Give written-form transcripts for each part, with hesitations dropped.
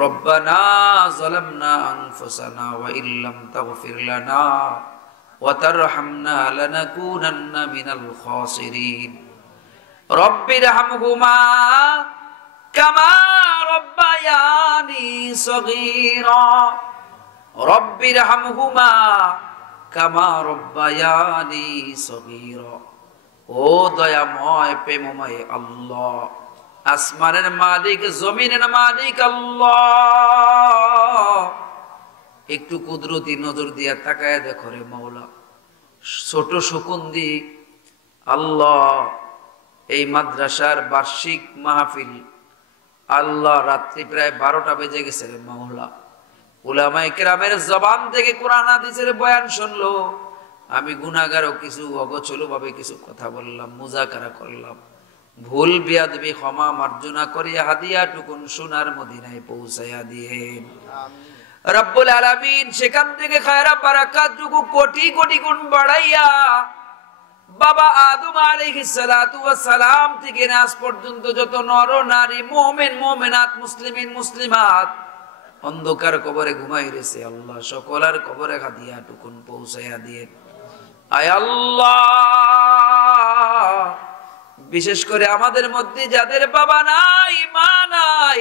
রব্বানা যালামনা আনফুসানা ওয়া ইল্লাম তাগফির লানা ওয়া তারহামনা লানাকুনান্না মিনাল খাসিরিন রব্বিরহামহুমা কামা রব্বায়ানি সগীরা রব্বিরহামহুমা কামা রব্বায়ানি সগীরা। ও দয়াময় প্রেমময় আল্লাহ, আসমানের মালিক জমিনের মালিক আল্লাহ, একটু কুদরতি নজর দিয়া তাকায় দেখো রে মাওলা। ছোট সুকুন্দি আল্লাহ, এই মাদ্রাসার বার্ষিক মাহফিল আল্লাহ রাত্রি প্রায় 12টা বেজে গেছে রে মাওলা। উলামায়ে কেরামের জবান থেকে কোরআন হাদিসের বয়ান শুনলো, আমি গুনাহগারও কিছু অগোছল ভাবে কিছু কথা বললাম, মুজাকারা করলাম, ভুল বিয়াদবি ক্ষমা মার্জনা করিয়া হাদিয়া টুকুন সোনার মদিনায় পৌঁছাইয়া দিয়েন রব্বুল আলামিন। সেখান থেকে খায়রা বারাকাত টুকু কোটি কোটি গুণ বাড়াইয়া বাবা আদম আলাইহিস সালাতু ওয়াস সালাম থেকে আজ পর্যন্ত যত নর নারী মুমিন মুমিনাত মুসলিমিন মুসলিমাত অন্ধকার কবরে ঘুমাই রয়েছে আল্লাহ, সকলের কবরে হাদিয়া টুকুন পৌঁছাইয়া দিয়েন। আয় আল্লাহ, বিশেষ করে আমাদের মধ্যে যাদের বাবা নাই মা নাই,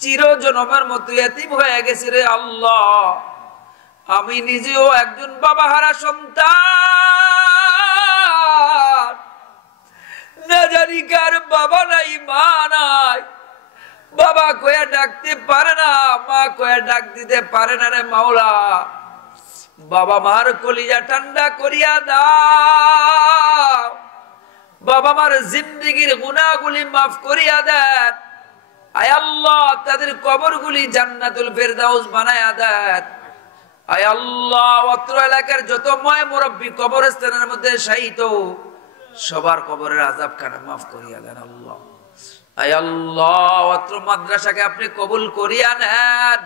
চিরজনমের মতো এতিম হয়ে গেছে রে আল্লাহ, আমি নিজেও একজন বাবাহারা সন্তান, না জানি কার বাবা নাই মা নাই, বাবা কয়ে ডাকতে পারে না, মা কয়ে ডাক দিতে পারে না রে মাওলা। বাবা মার কলিজা ঠান্ডা করিয়া দাও, বাবা মার জিন্দেগীর গুনাহগুলি মাফ করিয়া দেন। আয় আল্লাহ, তাদের কবরগুলি জান্নাতুল ফেরদাউস বানায়া দেন। আয় আল্লাহ, অত্র এলাকার যত ময় মুরব্বী কবরস্থানের মধ্যে শায়িত সবার কবরের আযাবখানা মাফ করিয়া দেন আল্লাহ। আয় আল্লাহ, অত্র মাদ্রাসাকে আপনি কবুল করিয়া নেন।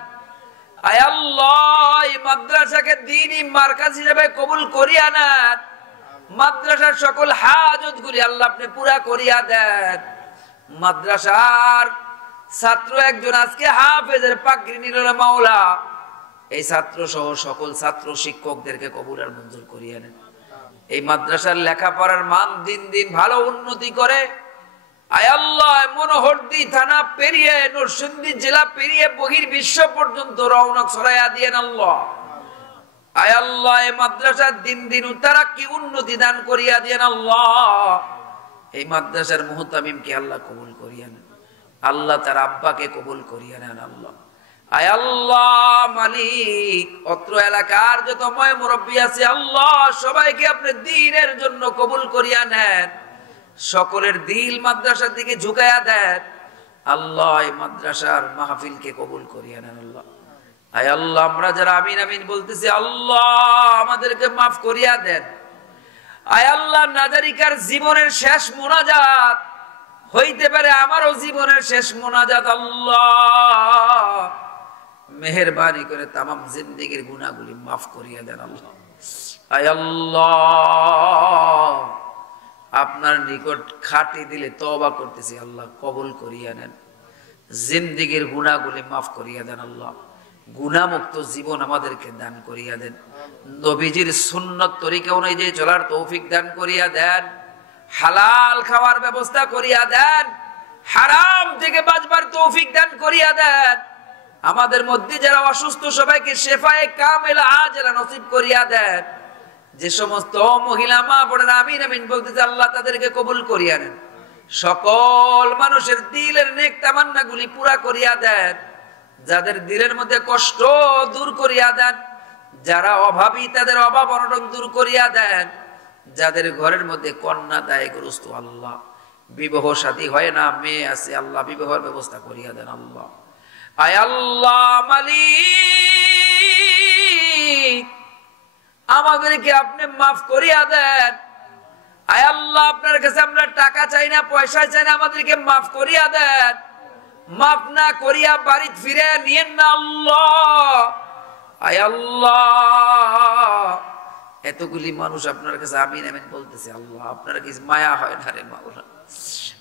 আয় আল্লাহ, এই মাদ্রাসাকে দ্বীনি মারকাজ হিসেবে কবুল করিয়া নেন। মাদ্রাসার সকল হাজতগুলি আল্লাহ আপনি পুরা করিয়া দেন। মাদ্রাসার ছাত্র একজন আজকে হাফেজের পাগড়ি নিল রে মাওলা, এই ছাত্র সহ সকল ছাত্র শিক্ষকদেরকে কবুল আর মঞ্জুর করিয়া নেন। এই মাদ্রাসার লেখাপড়ার মান দিন দিন ভালো উন্নতি করে। আয় আল্লাহ, মনোহরদী থানা পেরিয়ে নরসিংদী জেলা পেরিয়ে বহির্বিশ্ব পর্যন্ত রওনক ছড়াইয়া দিয়েন আল্লাহ। আয় আল্লাহ, এই মাদ্রাসার দিন দিন তারাক্কি উন্নতি দান করিয়া দিয়েন আল্লাহ। এই মাদ্রাসার মুহতামিমকে আল্লাহ কবুল করিয়া নেন আল্লাহ, তার আব্বাকে কবুল করিয়া নেন আল্লাহ। আয় আল্লাহ মালিক, অত্র এলাকার যত ময় মুরব্বী আছে আল্লাহ সবাইকে আপনি দ্বীনের জন্য কবুল করিয়া নেন। সকলের দিল মাদ্রাসার দিকে ঝুঁকাইয়া দেন আল্লাহ। এই মাদ্রাসার মাহফিলকে কবুল করিয়া নেন আল্লাহ। আয় আল্লাহ, আমরা যারা আমিন আমিন বলতেছি আল্লাহ আমাদেরকে মাফ করিয়া দেন। আয় আল্লাহ, নাজারিকার জীবনের শেষ মোনাজাত হইতে পারে আমারও জীবনের শেষ মোনাজাত আল্লাহ, মেহেরবানি করে তামাম জিন্দেগীর গুনাহগুলি মাফ করিয়া দেন আল্লাহ। আয় আল্লাহ, আপনার নিকট খাটি দিলে তওবা করতেছি আল্লাহ, কবুল করিয়া নেন। জিন্দেগীর গুনাহগুলি মাফ করিয়া দেন আল্লাহ। গুনাহমুক্ত জীবন আমাদেরকে দান করিয়া দেন। নবীজির সুন্নত তরিকা অনুযায়ী চলার তৌফিক দান করিয়া দেন। হালাল খাওয়ার ব্যবস্থা করিয়া দেন। হারাম থেকে বাঁচবার তৌফিক দান করিয়া দেন। আমাদের মধ্যে যারা অসুস্থ সবাইকে শেফায়ে কামেলা আজলা নসিব করিয়া দেন। যে সমস্ত মহিলা মা বোনেরা আমিন আমিন বলতেছে আল্লাহ তাদেরকে কবুল করিয়া নেন। সকল মানুষের দিলের নেক তামান্না গুলি পুরা করিয়া দেন। যাদের দিলের মধ্যে কষ্ট দূর করিয়া দেন। যারা অভাবী তাদের অভাব অনটন দূর করিয়া দেন। যাদের ঘরের মধ্যে কন্যা দায়গ্রস্ত আল্লাহ, বিবাহ শাদী হয় না, মেয়ে আছে আল্লাহ বিবাহের ব্যবস্থা করিয়া দেন আল্লাহ। আয় আল্লাহ মালিক, আমাদেরকে আপনি মাফ করিয়া দেন। আয় আল্লাহ, আপনার কাছে আমরা টাকা চাই না, পয়সা চাই না, আমাদেরকে মাফ করিয়া দেন। মাফ না করিয়া বাড়ি ফিরে নিয়েন না আল্লাহ। আয় আল্লাহ, এতগুলি মানুষ আপনার কাছে আমিন আমিন বলতেছে আল্লাহ, আপনার কি মায়া হয় না রে মাওলা?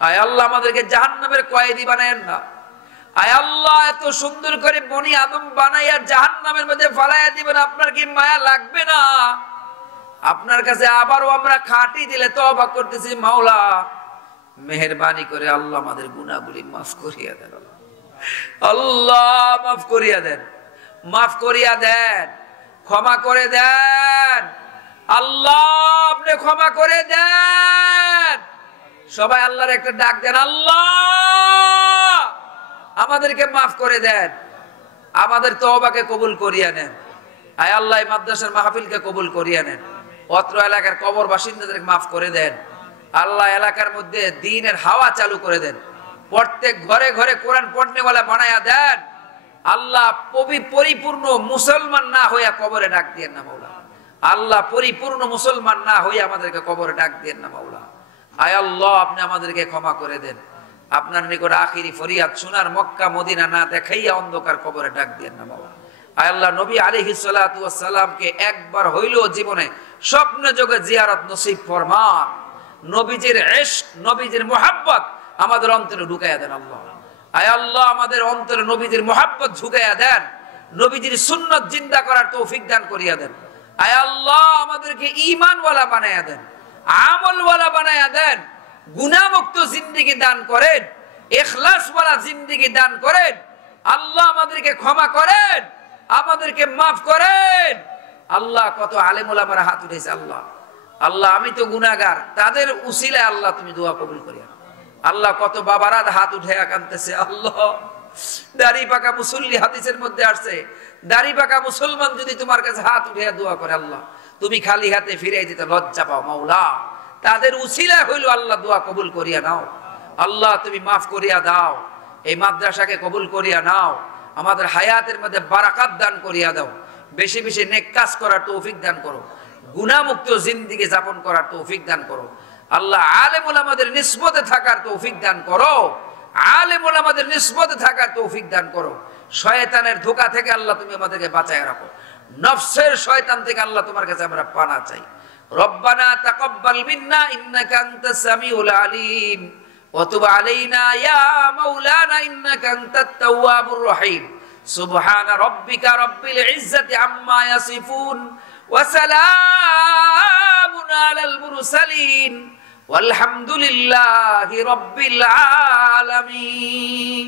আয় আল্লাহ, আমাদেরকে জাহান্নামের কয়েদি বানায়েন না। আয় আল্লাহ, এত সুন্দর করে বনি আদম বানাইয়া জাহান্নামের মধ্যে ফালাইয়া দিবেন, আপনার কি মায়া লাগবে না? আপনার কাছে আবারও আমরা খাঁটি দিলে তওবা করতেছি, মাওলা মেহেরবানি করে আল্লাহ আমাদের গুনাহগুলি মাফ করিয়া দেন। আল্লাহ মাফ করিয়া দেন, মাফ করিয়া দেন, ক্ষমা করে দেন। আল্লাহ আপনি ক্ষমা করে দেন। সবাই আল্লাহর একটা ডাক দেন, আল্লাহ আমাদেরকে মাফ করে দেন, আমাদের তওবাকে কবুল করিয়া নেন। আয় আল্লাহ মাদ্রাসার মাহফিলকে কবুল করিয়া নেন। অত্র এলাকার কবর বাসিন্দাদেরকে মাফ করে দেন। আল্লাহ এলাকার মধ্যে দ্বীনের হাওয়া চালু করে দেন। প্রত্যেক ঘরে ঘরে কোরআন পড়নেওয়ালা বানায়া দেন। আল্লাহ পরিপূর্ণ মুসলমান না হইয়া কবরে ডাক দিয়েন না মাওলা। আল্লাহ পরিপূর্ণ মুসলমান না হইয়া আমাদেরকে কবরে ডাক দিয়েন না মাওলা। আয় আল্লাহ আপনি আমাদেরকে ক্ষমা করে দেন। আপনার নিকট আখিরি ফরিয়াদ, সোনার মক্কা মদিনা না দেখাইয়া অন্ধকার কবরে ডাক দিয়েন না মাওলা। আয় আল্লাহ নবী আলাইহিস সালাতু ওয়াস সালামকে একবার হইলেও জীবনে স্বপ্ন যোগে জিয়ারত নসিব ফরমান। নবীজির ইশক, নবীজির মুহাব্বত আমাদের অন্তরে ঢুকাইয়া দেন আল্লাহ। আয় আল্লাহ আমাদের অন্তরে নবীজির মুহাব্বত ঢুকাইয়া দেন। নবীজির সুন্নাত জিন্দা করার তৌফিক দান করিয়া দেন। আয় আল্লাহ আমাদেরকে ঈমানওয়ালা বানায়া দেন, আমলওয়ালা বানায়া দেন, গুনাহমুক্ত জিন্দেগি দান করেন, ইখলাসওয়ালা জিন্দেগি দান করেন। আল্লাহ আমাদেরকে ক্ষমা করেন, আমাদেরকে মাফ করেন। আল্লাহ কত আলেম ওলামারা হাত উঠেছে আল্লাহ। আল্লাহ আমি তো গুনাহগার, তাদের উসিলায় আল্লাহ তুমি দোয়া কবুল করিয়া। আল্লাহ কত বাবারা হাত উঠে কাঁদতেছে আল্লাহ। দাড়ি পাকা মুসল্লি, হাদিসের মধ্যে আসছে দাড়ি পাকা মুসলমান যদি তোমার কাছে হাত উঠে দোয়া করে আল্লাহ তুমি খালি হাতে ফিরিয়ে দিতে লজ্জা পাও মাওলা। তাদের উসিলায় হইল আল্লাহ দোয়া কবুল করিয়া নাও। আল্লাহ তুমি মাফ করিয়া দাও, এই মাদ্রাসাকে কবুল করিয়া নাও, আমাদের হায়াতের মধ্যে বারাকাত দান করিয়া দাও, বেশি বেশি নেক কাজ করার তৌফিক দান করো, গুনাহমুক্ত জিন্দেগি যাপন করার তৌফিক দান করো। আল্লাহ আলেম ওলামাদের নিসবতে থাকার তৌফিক দান করো, আলেম ওলামাদের নিসবতে থাকার তৌফিক দান করো। শয়তানের ধোঁকা থেকে আল্লাহ তুমি আমাদেরকে বাঁচায় রাখো। নফসের শয়তান থেকে আল্লাহ তোমার কাছে আমরা পানা চাই। রব্বানা তাকাব্বাল মিন্না ইন্নাকা আনতাস সামিউল আলিম ওয়া তুব আলাইনা ইয়া মাওলানা ইন্নাকা আনতাত তাওয়াবুর রহিম। সুবহানা রাব্বিকা রাব্বিল ইজ্জাতি আম্মা ইয়াসিফুন ওয়া সালামুন আলাল মুরসালিন ওয়ালহামদুলিল্লাহি রাব্বিল আলামিন।